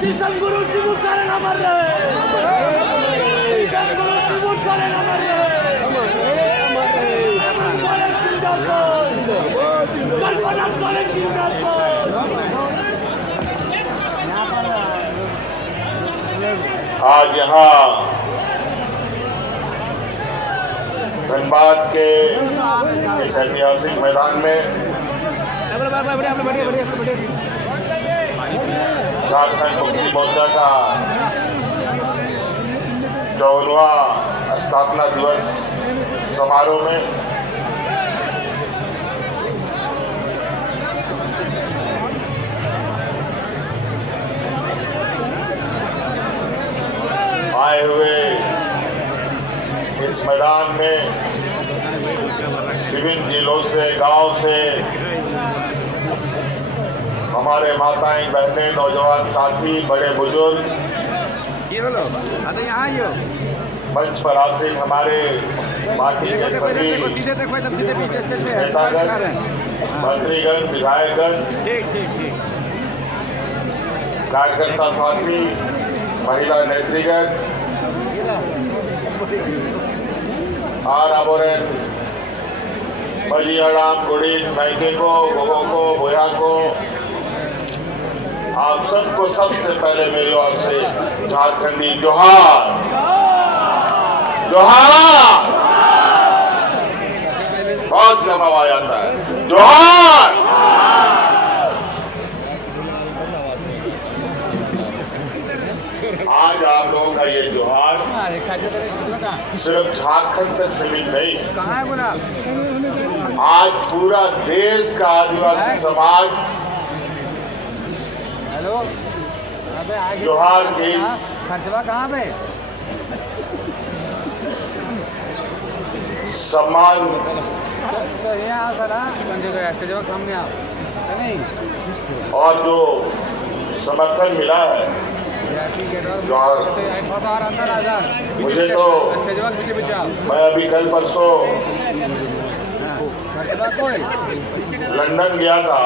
किशन गुरु शिबू सारे नंबर किशन गुरु शिबू सारे नंबर कल्पना सारे आज यहाँ धनबाद के इस ऐतिहासिक मैदान में झारखंड मुक्ति मोर्चा का 54वां स्थापना दिवस समारोह में आए हुए इस मैदान में विभिन्न जिलों से, गांव से हमारे माताएं, बहनें, नौजवान साथी, बड़े बुजुर्ग, मंच पर आसीन हमारे पार्टी के सभी नेतागण, मंत्रीगण, विधायकगण, कार्यकर्ता साथी, महिला नेतृगण और अबोरेन मलियालम, गुड़ीद, मैके को, गोगो को, बोया को, आप सबको सबसे पहले मेरी ओर से झारखंडी जोहार जोहार। बहुत कम आवाज आता है, जोहार। आज आप लोगों का ये जोहार सिर्फ झारखंड तक सीमित नहीं है, आज पूरा देश का आदिवासी समाज जोहार के सम्मान और जो समर्थन मिला है जोहार, मुझे तो मैं अभी कल परसों लंदन गया था,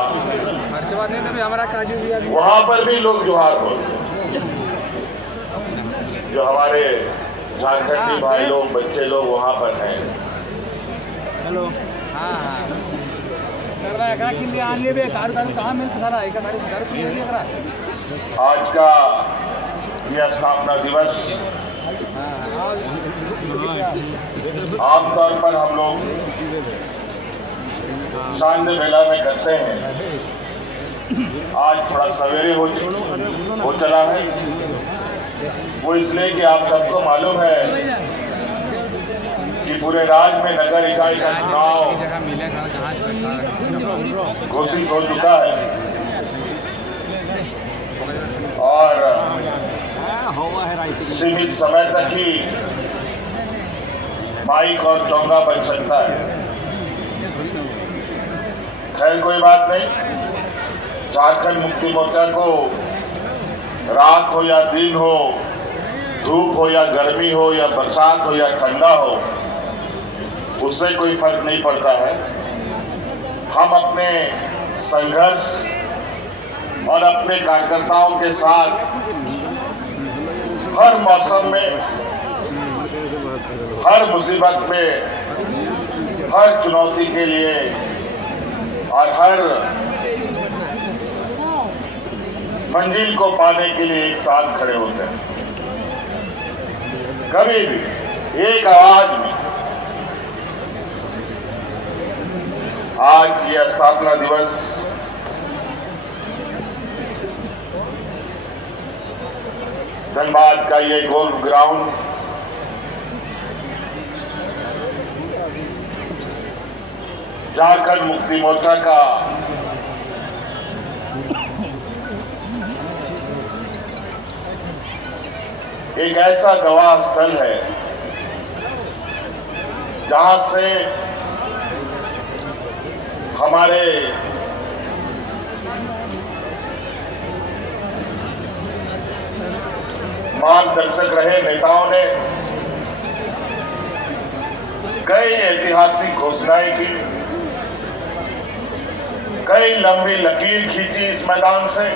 वहां पर भी लोग जोहार बोलते, जो हमारे झारखंडी भाई लोग, बच्चे लोग वहां पर हैं। हेलो आज का यह स्थापना दिवस आमतौर पर हम लोग सांझ बेला में करते हैं, आज थोड़ा सवेरे हो चला है। वो इसलिए कि आप सबको मालूम है कि पूरे राज्य में नगर इकाई का चुनाव घोषित हो चुका है और सीमित समय तक ही माइक और चौंगा बन सकता है। खैर कोई बात नहीं, झारखंड मुक्ति मोर्चा को रात हो या दिन हो, धूप हो या गर्मी हो या बरसात हो या ठंडा हो, उससे कोई फर्क नहीं पड़ता है। हम अपने संघर्ष और अपने कार्यकर्ताओं के साथ हर मौसम में, हर मुसीबत में, हर चुनौती के लिए और हर मंजिल को पाने के लिए एक साथ खड़े होते हैं। कभी भी एक आवाज में आज ये स्थापना दिवस धनबाद का ये गोल्फ ग्राउंड झारखंड मुक्ति मोर्चा का एक ऐसा गवाह स्थल है जहां से हमारे मार्गदर्शक रहे नेताओं ने कई ऐतिहासिक घोषणाएं की, कई लंबी लकीर खींची इस मैदान से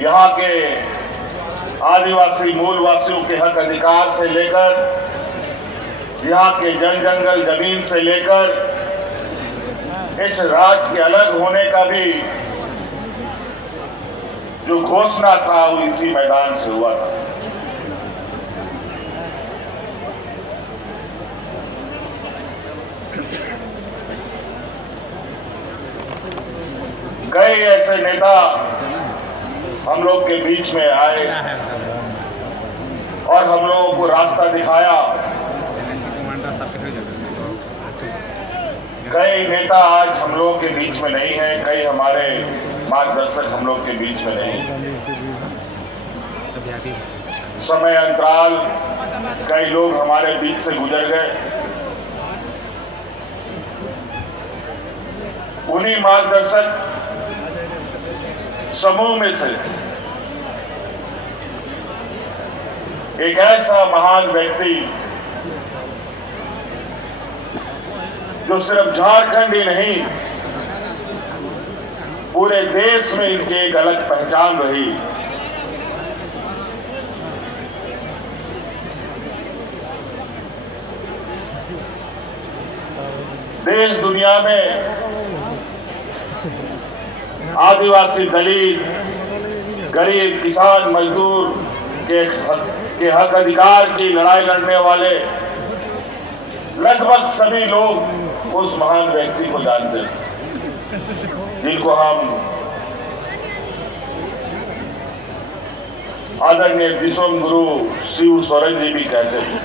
यहाँ के आदिवासी मूलवासियों के हक अधिकार से लेकर, यहाँ के जन जंगल जमीन से लेकर इस राज्य के अलग होने का भी जो घोषणा था वो इसी मैदान से हुआ था। कई ऐसे नेता हम लोग के बीच में आए और हम लोगों को रास्ता दिखाया। कई नेता आज हम लोगों के बीच में नहीं है, कई हमारे मार्गदर्शक हम लोग के बीच में नहीं है। समय अंतराल कई लोग हमारे बीच से गुजर गए। उन्हीं मार्गदर्शक समूह में से एक ऐसा महान व्यक्ति जो सिर्फ झारखंड ही नहीं पूरे देश में इनकी एक अलग पहचान रही। देश दुनिया में आदिवासी, दलित, गरीब, किसान, मजदूर के हक अधिकार की लड़ाई लड़ने वाले लगभग सभी लोग उस महान व्यक्ति को जानते थे, जिनको हम आदरणीय विश्व गुरु शिव सोरेन जी भी कहते थे।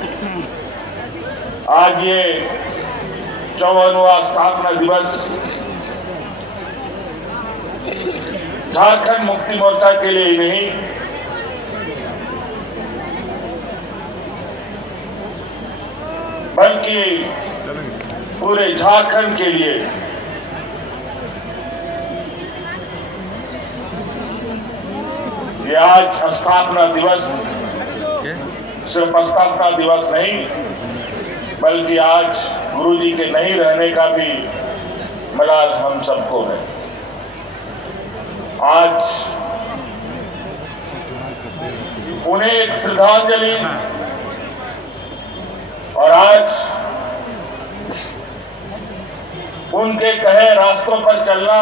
आज ये 54वां स्थापना दिवस झारखंड मुक्ति मोर्चा के लिए ही नहीं, बल्कि पूरे झारखंड के लिए ये आज स्थापना दिवस सिर्फ स्थापना दिवस नहीं, बल्कि आज गुरुजी के नहीं रहने का भी मलाल हम सबको है। आज उन्हें एक श्रद्धांजलि और आज उनके कहे रास्तों पर चलना,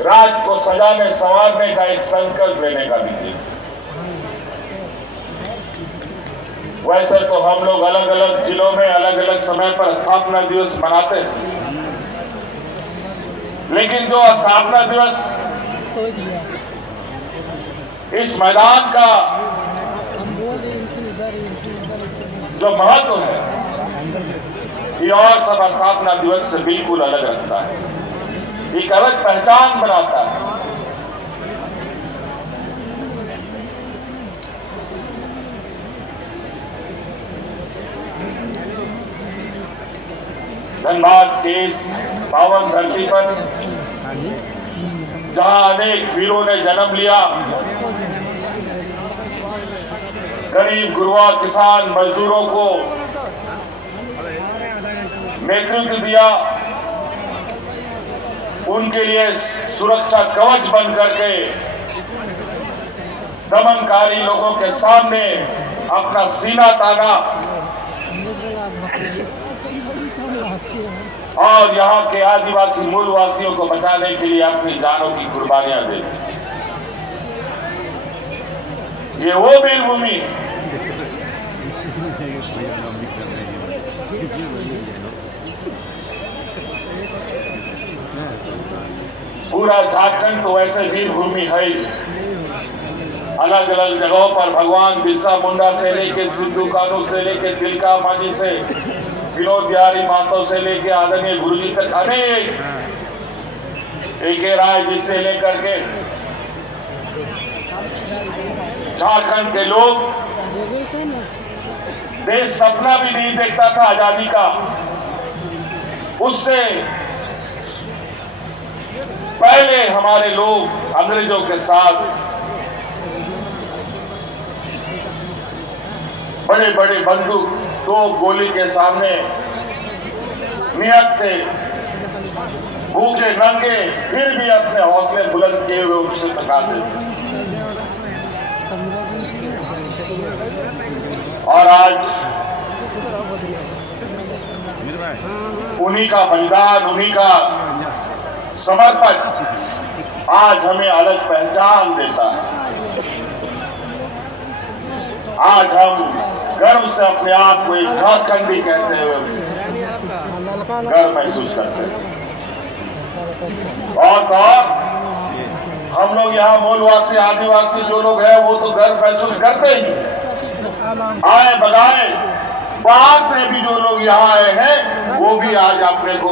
राज्य को सजाने संवारने का एक संकल्प लेने का भी थी। वैसे तो हम लोग अलग अलग जिलों में अलग अलग समय पर स्थापना दिवस मनाते हैं, लेकिन जो स्थापना दिवस इस मैदान का जो महत्व है, ये और सब स्थापना दिवस से बिल्कुल अलग रखता है, एक अलग पहचान बनाता है। धनबाद के इस पावन धरती पर जहां अनेक वीरों ने जन्म लिया, गरीब गुरुआ किसान मजदूरों को नेतृत्व दिया, उनके लिए सुरक्षा कवच बन करके दमनकारी लोगों के सामने अपना सीना ताना और यहाँ के आदिवासी मूलवासियों को बचाने के लिए अपनी जानों की कुर्बानियां दी। ये वो वीरभूमि पूरा झारखंड तो वैसे वीरभूमि है ही। अलग अलग जगहों पर भगवान बिरसा मुंडा से लेके सिद्धू कानू से लेके तिलका मांझी से विनोद बिहारी महतो से लेके आदरणीय गुरुजी तक अनेक A.K. राय जी से लेकर के झारखंड के लोग, देश सपना भी नहीं देखता था आजादी का, उससे पहले हमारे लोग अंग्रेजों के साथ बड़े बड़े बंदूक तो गोली के सामने निहत्थे भूखे नंगे फिर भी अपने हौसले बुलंद किए हुए उनसे टकराते थे। और आज उन्हीं का बलिदान, उन्हीं का समर्पण आज हमें अलग पहचान देता है। आज हम गर्व से अपने आप को एक झारखंडी कहते हुए गर्व महसूस करते हैं। और तो और हम लोग यहाँ मूलवासी आदिवासी जो लोग हैं वो तो गर्व महसूस करते ही, आए बगाए बाहर से भी जो लोग यहाँ आए हैं वो भी आज अपने को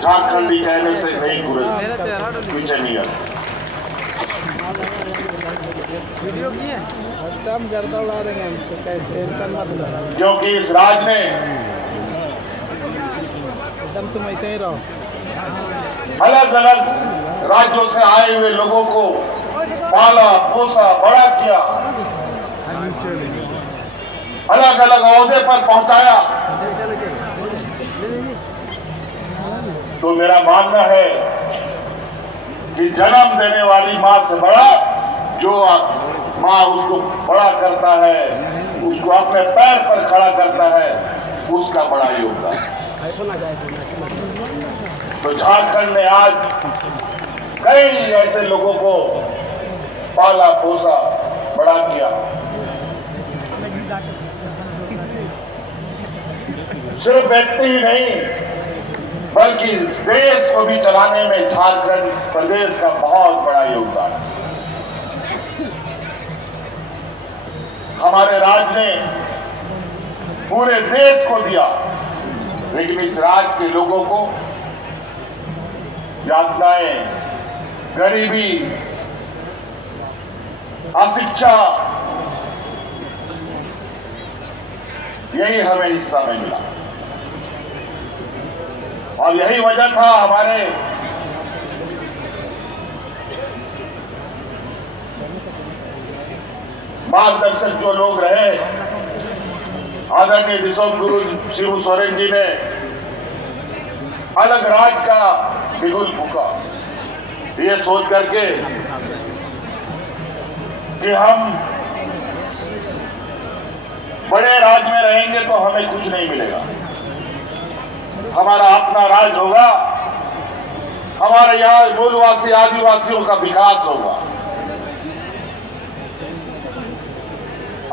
झारखंडी कहने से नहीं पीछे नहीं आते। क्योंकि इस राज्य में तुम ऐसे ही रहो। अलग अलग राज्यों से आए हुए लोगों को पाला पोसा बड़ा किया, अलग अलग ओहदे पर पहुंचाया। तो मेरा मानना है कि जन्म देने वाली मां से बड़ा जो मां उसको बड़ा करता है, उसको अपने पैर पर खड़ा करता है, उसका बड़ा योगदान है। तो झारखंड ने आज कई ऐसे लोगों को पाला पोसा बड़ा किया। सिर्फ व्यक्ति ही नहीं बल्कि इस देश को भी चलाने में झारखंड प्रदेश का बहुत बड़ा योगदान है। हमारे राज्य ने पूरे देश को दिया, लेकिन इस राज्य के लोगों को यातनाएं, गरीबी, अशिक्षा, यही हमें हिस्सा में मिला। और यही वजह था हमारे मार्गदर्शक जो लोग रहे, आदरणीय दिसोम गुरु शिबू सोरेन जी ने अलग राज्य का बिगुल फूका, ये सोच करके कि हम बड़े राज्य में रहेंगे तो हमें कुछ नहीं मिलेगा, हमारा अपना राज्य होगा, हमारे यहाँ मूलवासी आदिवासियों का विकास होगा।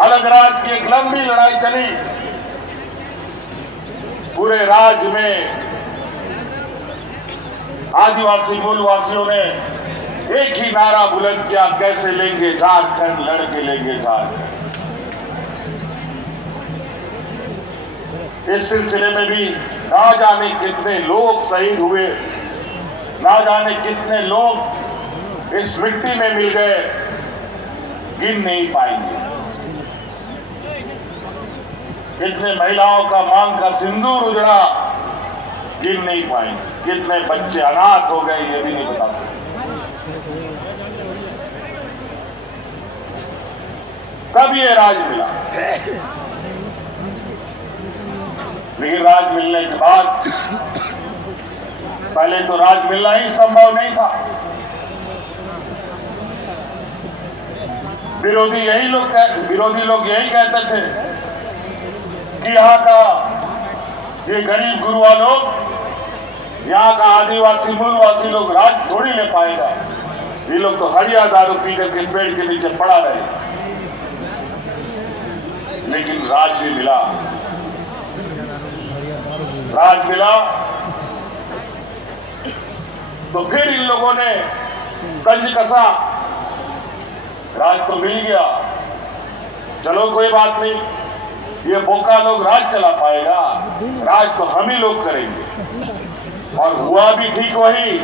अलग राज्य की एक लंबी लड़ाई चली, पूरे राज्य में आदिवासी मूलवासियों ने एक ही नारा बुलंद किया, कैसे लेंगे झारखंड, लड़के लेंगे झारखंड। इस सिलसिले में भी ना जाने कितने लोग शहीद हुए, ना जाने कितने लोग इस मिट्टी में मिल गए, गिन नहीं पाएंगे। कितने महिलाओं का मांग का सिंदूर उजड़ा, गिन नहीं पाएंगे। कितने बच्चे अनाथ हो गए, ये भी नहीं बता सकते। कब ये राज मिला, लेकिन राज मिलने के बाद पहले तो राज मिलना ही संभव नहीं था। विरोधी लोग यही कहते थे कि यहाँ का ये गरीब गुरुआ लोग, यहाँ का आदिवासी मूलवासी लोग राज थोड़ी ले पाएगा, ये लोग तो हड़िया दारू पी करके पेड़ के नीचे पड़ा रहे। लेकिन राज भी मिला, राज मिला तो फिर इन लोगों ने तंज कसा, राज तो मिल गया, चलो कोई बात नहीं, ये बोका लोग राज चला पाएगा, राज तो हम ही लोग करेंगे। और हुआ भी ठीक वही,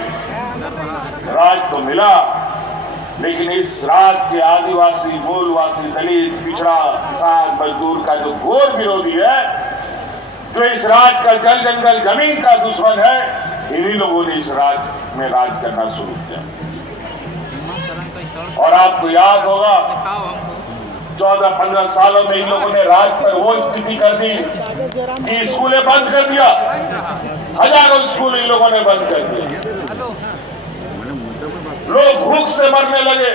राज तो मिला, लेकिन इस राज्य के आदिवासी मूलवासी दलित पिछड़ा किसान मजदूर का जो घोर विरोधी है, जो इस राज्य का जल जंगल जमीन का दुश्मन है, इन्हीं लोगों ने इस राज्य में राज करना शुरू किया। और आपको याद होगा 14-15 सालों में इन लोगों ने राज पर वो स्थिति कर दी कि स्कूलें बंद कर दिया, हजारों स्कूल इन लोगों ने बंद कर दिया। लोग भूख से मरने लगे।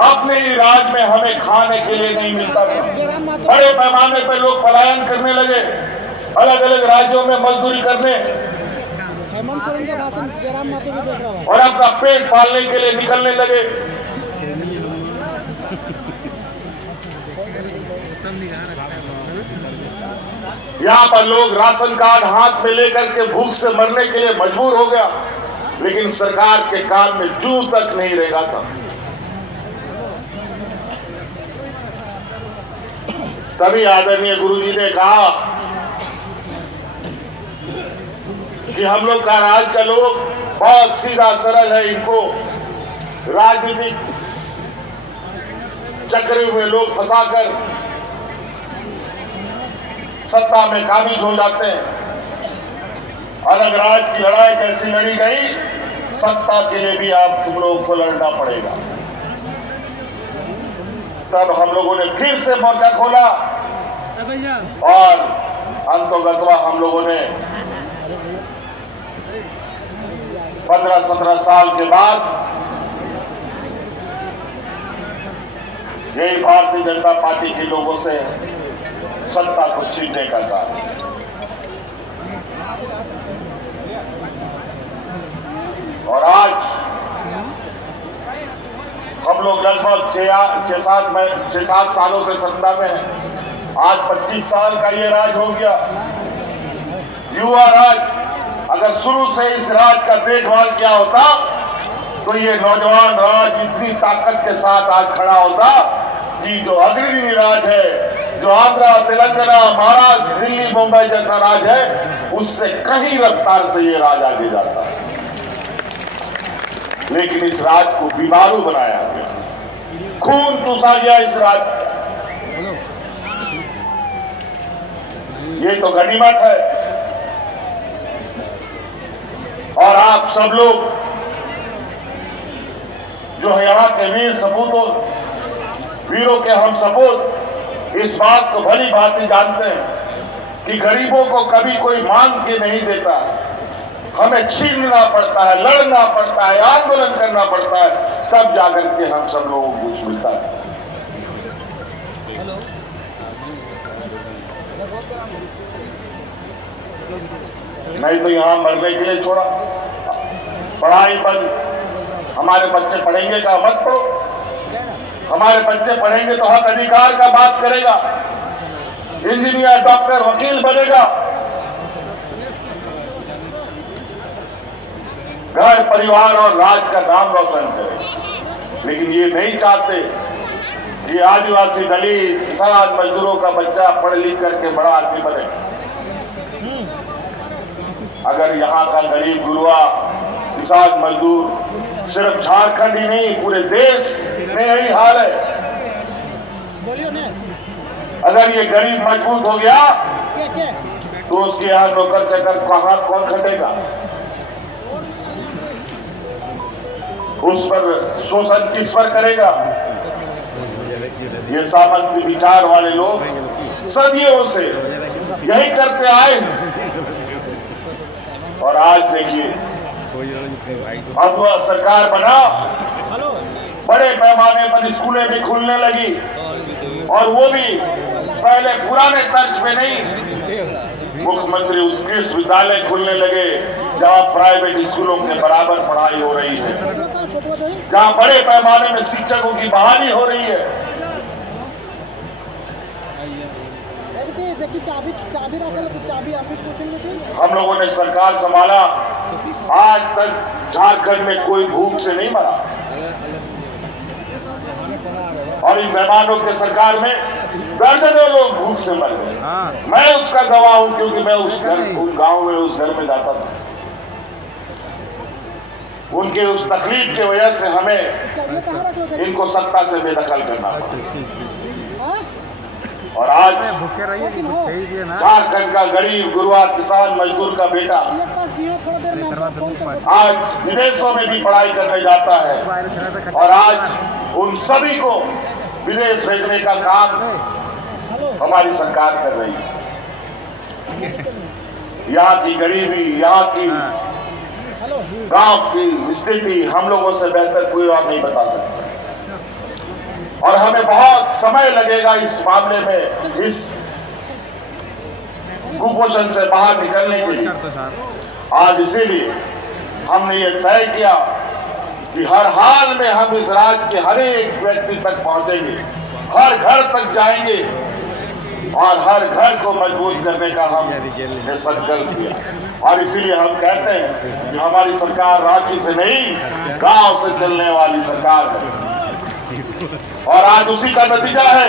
अपने ही राज्य में हमें खाने के लिए नहीं मिलता था। बड़े पैमाने पर लोग पलायन करने लगे, अलग अलग राज्यों में मजदूरी करने, हेमंत सोरेन का भाषण जयराम माथुर भी देख रहा हूँ। और अपना पेट पालने के लिए निकलने लगे। यहाँ पर लोग राशन कार्ड हाथ में लेकर के भूख से मरने के लिए मजबूर हो गया, लेकिन सरकार के कान में जू तक नहीं रहेगा था। तभी आदरणीय गुरुजी ने कहा कि हम लोग का राज्य का लोग बहुत सीधा सरल है, इनको राजनीतिक चक्र में लोग फंसाकर सत्ता में काबिज हो जाते हैं। अलग राज्य की लड़ाई कैसी लड़ी गई, सत्ता के लिए भी आप तुम लोगों को लड़ना पड़ेगा। तब हम लोगों ने फिर से मोर्चा खोला और अंतोगत्वा हम लोगों ने 15-17 साल के बाद यही भारतीय जनता पार्टी के लोगों से सत्ता को छीनने का काम। और आज हम लोग लगभग 6-7 सालों से सत्ता में हैं। आज 25 साल का ये राज हो गया, युवा राज। अगर शुरू से इस राज का देखभाल किया होता तो ये नौजवान राज इतनी ताकत के साथ आज खड़ा होता कि जो अग्रणी राज है, जो आंध्रा, तेलंगाना, महाराष्ट्र, दिल्ली, मुंबई जैसा राज है, उससे कहीं रफ्तार से ये राज आगे जाता है। लेकिन इस राज को बीमारू बनाया गया, खून चूसा गया इस राज का। ये तो गनीमत है। और आप सब लोग जो है यहाँ के वीर सपूतों, वीरों के हम सपूत इस बात को भली भांति जानते हैं कि गरीबों को कभी कोई मांग के नहीं देता है। हमें छीनना पड़ता है, लड़ना पड़ता है, आंदोलन करना पड़ता है, तब जाकर के हम सब लोगों को कुछ मिलता है। नहीं तो यहाँ मरने के लिए छोड़ा। पढ़ाई बंद। हमारे बच्चे पढ़ेंगे का मत पढ़ो। हमारे बच्चे पढ़ेंगे तो हक अधिकार का बात करेगा, इंजीनियर, डॉक्टर, वकील बनेगा, घर, परिवार और राज्य का नाम रोशन करेगा। लेकिन ये नहीं चाहते कि आदिवासी, दलित, किसान, मजदूरों का बच्चा पढ़ लिख करके बड़ा आदमी बने। अगर यहाँ का गरीब गुरुआ, किसान, मजदूर, सिर्फ झारखंड ही नहीं पूरे देश में यही हाल है। अगर ये गरीब मजबूत हो गया तो उसके यहाँ नौकर चाकर कहाँ कौन खटेगा? उस पर शोषण किस पर करेगा? ये सामंत विचार वाले लोग सदियों से यही करते आए। और आज देखिए अब सरकार बना, बड़े पैमाने पर स्कूलें भी खुलने लगी, और वो भी पहले पुराने तर्ज पे नहीं। मुख्यमंत्री उत्कृष्ट विद्यालय खुलने लगे जहाँ प्राइवेट स्कूलों के बराबर पढ़ाई हो रही है, जहाँ बड़े पैमाने में शिक्षकों की बहाली हो रही है। हम लोगों ने सरकार संभाला, आज तक झारखंड में कोई भूख से नहीं मरा। और इन मेहमानों के सरकार में दर्जनों लोग भूख से मर गए। मैं उसका गवाह हूं, क्योंकि मैं उस गांव में, उस घर में जाता था। उनके उस तकलीफ की वजह से हमें इनको सत्ता से बेदखल करना पड़ा। और आज झारखंड का गरीब गुरुआ, किसान, मजदूर का बेटा आज विदेशों में भी पढ़ाई करने जाता है, और आज उन सभी को विदेश भेजने का काम हमारी सरकार कर रही है। यहाँ की गरीबी, यहाँ की गांव की स्थिति हम लोगों से बेहतर कोई और नहीं बता सकता, और हमें बहुत समय लगेगा इस मामले में, इस कुपोषण से बाहर निकलने के लिए। आज इसीलिए हमने ये तय किया कि हर हाल में हम इस राज्य के हर एक व्यक्ति तक पहुंचेंगे, हर घर तक जाएंगे और हर घर को मजबूत करने का हमने संकल्प किया। और इसीलिए हम कहते हैं कि हमारी सरकार राज्य से नहीं, गांव से चलने वाली सरकार है, और आज उसी का नतीजा है।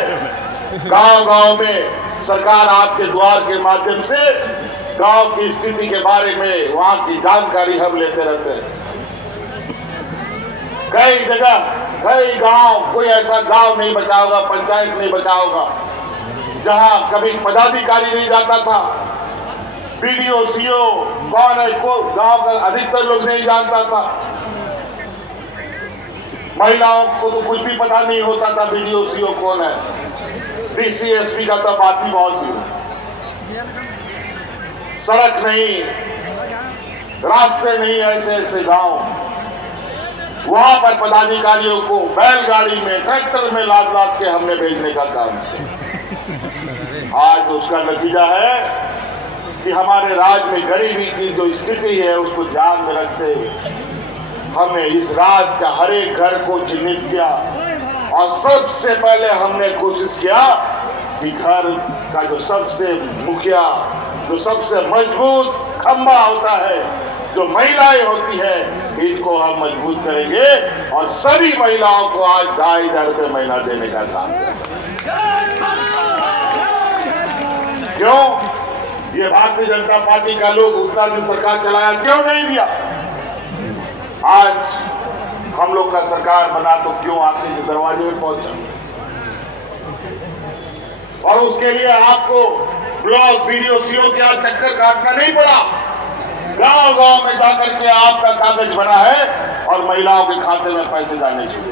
गांव-गांव में सरकार आपके द्वार के माध्यम से गांव की स्थिति के बारे में वहां की जानकारी हम लेते रहते हैं। कई जगह, कई गांव, कोई ऐसा गांव नहीं बचा होगा, पंचायत नहीं बचा होगा जहां कभी पदाधिकारी नहीं जाता था, बीडीओ सीओ कौन है को गांव का अधिकतर लोग नहीं जानता था। महिलाओं को तो कुछ भी पता नहीं होता था बीडीओ सीओ कौन है, डीसी एसपी का तो बात ही बहुत थी। सड़क नहीं, रास्ते नहीं, ऐसे ऐसे गांव, वहां पर पदाधिकारियों को बैलगाड़ी में, ट्रैक्टर में लाद लाद के हमने भेजने का काम किया। आज उसका नतीजा है कि हमारे राज्य में गरीबी की जो स्थिति है उसको ध्यान में रखते हुए हमने इस राज्य का हर एक घर को चिन्हित किया, और सबसे पहले हमने कोशिश किया कि घर का जो सबसे मुखिया, जो सबसे मजबूत खंभा होता है, जो महिलाएं होती है, इनको हम मजबूत करेंगे और सभी महिलाओं को आज 2,500 रुपये महीना देने का काम करेंगे। क्यों? ये भारतीय जनता पार्टी का लोग उतना दिन सरकार चलाया, क्यों नहीं दिया? आज हम लोग का सरकार बना तो क्यों आपके दरवाजे में पहुंचा? और उसके लिए आपको ब्लॉक बीडीओ सीओ के चक्कर काटना नहीं पड़ा। गांव-गांव में जाकर के आपका कागज बना है और महिलाओं के खाते में पैसे जाने शुरू।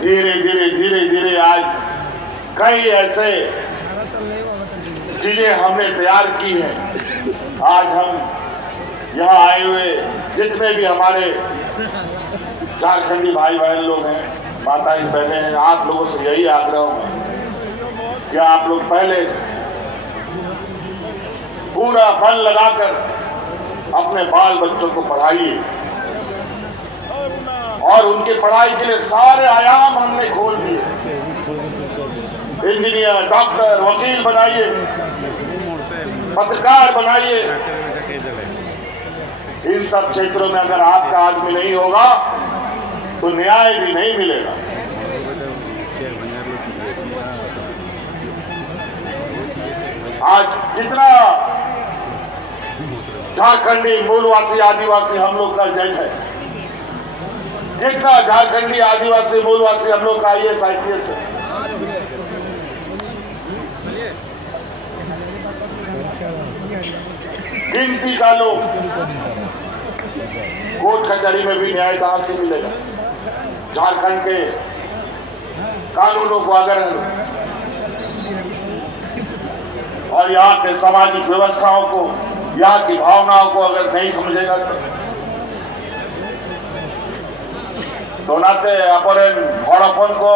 धीरे धीरे धीरे धीरे आज कई ऐसे चीजें हमने तैयार की हैं। आज हम यहाँ आए हुए जितने भी हमारे झारखंडी भाई बहन लोग हैं, माताएं बहनें हैं, आप लोगों से यही आग्रह होगा कि आप लोग पहले पूरा बल लगाकर अपने बाल बच्चों को पढ़ाइए, और उनके पढ़ाई के लिए सारे आयाम हमने खोल दिए। इंजीनियर, डॉक्टर, वकील बनाइए, पत्रकार बनाइए। इन सब क्षेत्रों में अगर आपका आदमी नहीं होगा तो न्याय भी नहीं मिलेगा। आज कितना झारखंडी मूलवासी आदिवासी हम लोग का जज है, कितना झारखंडी आदिवासी मूलवासी हम लोग का IAS IPS है। गिनती का लोग, कोर्ट कचहरी में भी न्याय कहां से मिलेगा? झारखंड के कानूनों को अगर और यहाँ के सामाजिक व्यवस्थाओं को, यहाँ की भावनाओं को अगर नहीं समझेगा तो नाते अपरेन हड़पन को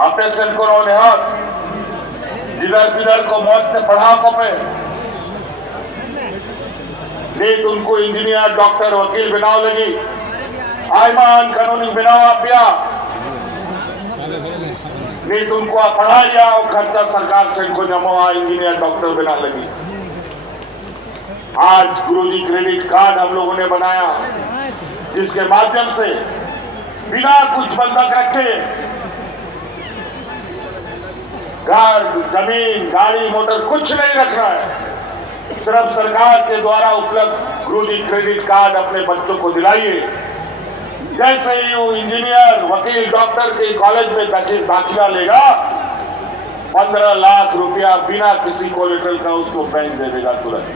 ऑपरेशन करो नेहर जिधर पिधर को मौत ने पढ़ाओ को पे नहीं तुमको इंजीनियर, डॉक्टर, वकील बनाओ लगी, आयमान कानूनी बनाओ आप या नहीं तुमको पढ़ा जाओ, खर्चा सरकार से इनको जमा इंजीनियर, डॉक्टर बना लगी। आज गुरुजी क्रेडिट कार्ड हम लोगों ने बनाया, जिसके माध्यम से बिना कुछ बंधक रखे घर, जमीन, गाड़ी, मोटर कुछ नहीं रखना है, सिर्फ सरकार के द्वारा उपलब्ध गुरुजी क्रेडिट कार्ड अपने बच्चों को दिलाइए। जैसे ही वो इंजीनियर, वकील, डॉक्टर के कॉलेज में दाखिला लेगा, 15 लाख रुपया बिना किसी कोलेटरल का उसको बैंक दे देगा तुरंत।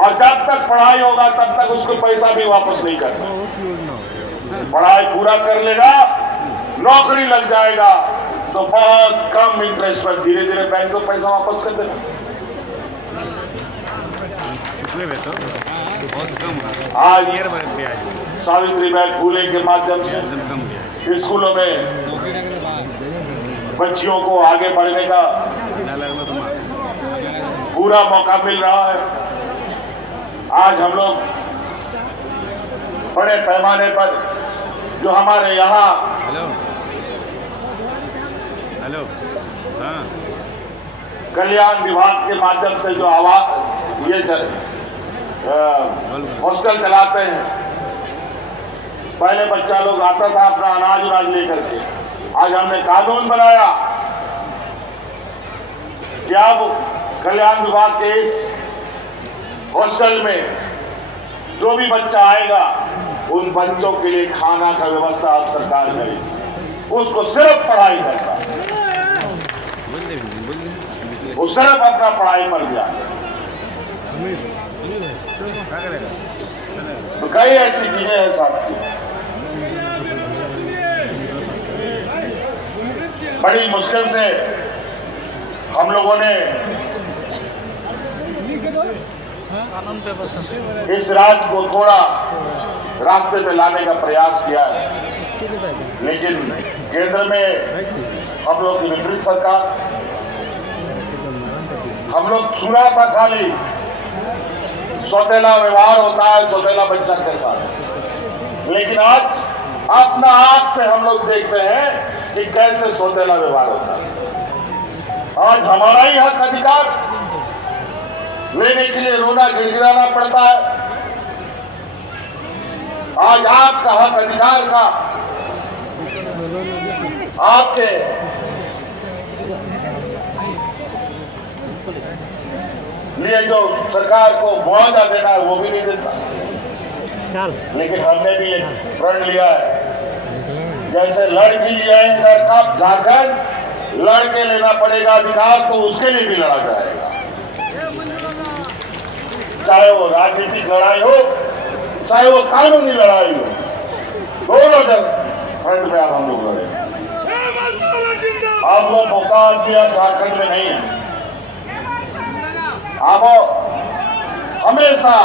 और जब तक पढ़ाई होगा तब तक उसको पैसा भी वापस नहीं करना। पढ़ाई पूरा कर लेगा, नौकरी लग जाएगा, तो बहुत कम इंटरेस्ट पर धीरे धीरे बैंक को पैसा वापस कर देना। आज सावित्रीबाई फुले के माध्यम से स्कूलों में बच्चियों को आगे बढ़ने का पूरा मौका मिल रहा है। आज हम लोग बड़े पैमाने पर जो हमारे यहाँ कल्याण विभाग के माध्यम से जो आवास ये हॉस्टल चलाते हैं, पहले बच्चा लोग आता था अपना अनाज उनाज लेकर के, आज हमने कानून बनाया कि अब कल्याण विभाग के इस हॉस्टल में जो भी बच्चा आएगा उन बच्चों के लिए खाना का व्यवस्था अब सरकार करेगी। उसको सिर्फ पढ़ाई करना, वो सिर्फ अपना पढ़ाई पर ध्यान। तो कई ऐसी चीजें हैं साथी, बड़ी मुश्किल से हम लोगों ने इस राज्य को थोड़ा रास्ते पे लाने का प्रयास किया है, लेकिन केंद्र में हम लोग की विपरीत सरकार, हम लोग सुना था खाली सौतेला व्यवहार होता है सौतेला बच्चा के साथ, लेकिन आज अपना आंख से हम लोग देखते हैं कि कैसे सौतेला व्यवहार होता है। आज हमारा ही हक अधिकार लेने के लिए रोना गिड़गिड़ाना पड़ता है। आज आपका हक अधिकार का आपके लिए जो सरकार को मुआवजा देना है वो भी नहीं देता। लेकिन हमने भी एक प्रण लिया है, जैसे लड़की लिया झारखंड लड़के लेना पड़ेगा अधिकार, तो उसके लिए भी लड़ा जाएगा, चाहे वो राजनीतिक लड़ाई हो चाहे वो कानूनी लड़ाई हो, दोनों फ्रंट में अब हम लोग लड़े। अब वो मौका भी झारखंड में नहीं है, अब हमेशा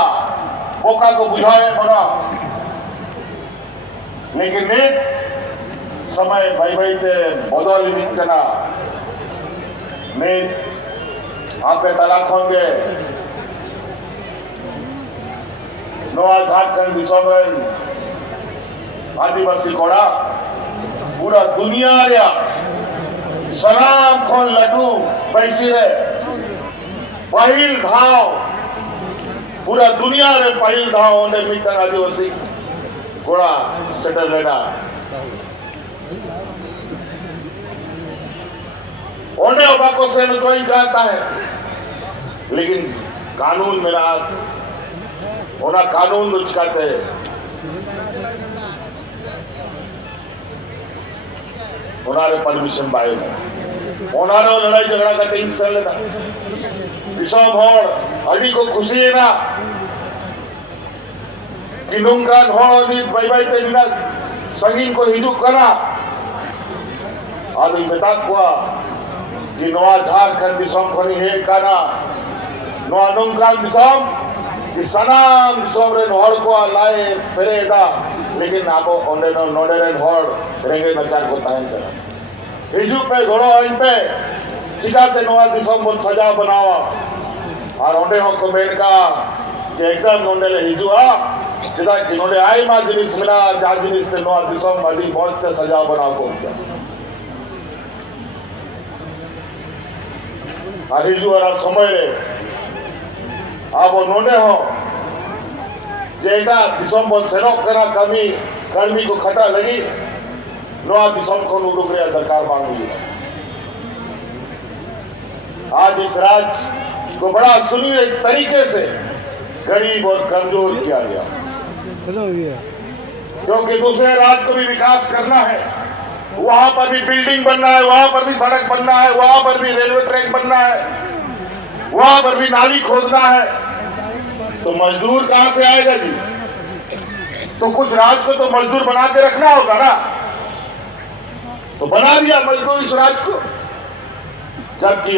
मौका को बुझाए बना, लेकिन समय भयभीते बदल दिखना आपे तलाक होंगे नवा झारखंड दिसोमन आदिवासी कोड़ा पूरा दुनिया रे सलाम खोल लड्डू पैसी रे पहिल घाव पूरा दुनिया रे पहिल घाव होने मिलता आदिवासी कोड़ा सेटल लेना ओने ओबाको से ज्वाइन जाता है, लेकिन कानून में रात होना कानून लुचकाते उन्होंने परमिशन पाए उन्होंने लड़ाई झगड़ा करते हिस्सा लेना दिसोम होड़ अभी को खुशी है ना कि नुंगान होड़ अभी बाई ते बिना संगीन को हिजू करा आदमी बता हुआ कि नवा झारखंड दिसोम को नहीं है काना नवा नुंगान दिसोम कि सनाम दिसोम रे होड़ को लाए पेरेदा, लेकिन आपो ओंडे नो नोडे रे होड़ रेंगे नचार को तायन करा हिजू पे घोड़ो इन पे चिकाते नवा दिसोम बन सजा बनावा और ओंडे हो को मेन का कि एकदम नोडे ले हिजू आ चिदा कि नोडे आई मा जिनिस मिला जार जिनिस ते नवा दिसोम अभी बहुत से सजा बनाओ को क्या और हिजू और समय रे अब नोडे हो जेटा दिसोम बन सेनोक करा कमी कर्मी को खटा लगी नवा दिसोम को उड़ुक रे दरकार मांगी। आज इस राज्य को बड़ा सुनिए तरीके से गरीब और कमजोर किया गया, क्योंकि दूसरे राज्य को भी विकास करना है, वहां पर भी बिल्डिंग बनना है, वहां पर भी सड़क बनना है, वहां पर भी रेलवे ट्रैक बनना है, वहां पर भी नाली खोदना है, तो मजदूर कहां से आएगा जी? तो कुछ राज्य को तो मजदूर बना के रखना होगा ना। तो बना दिया मजदूर इस राज्य को, जबकि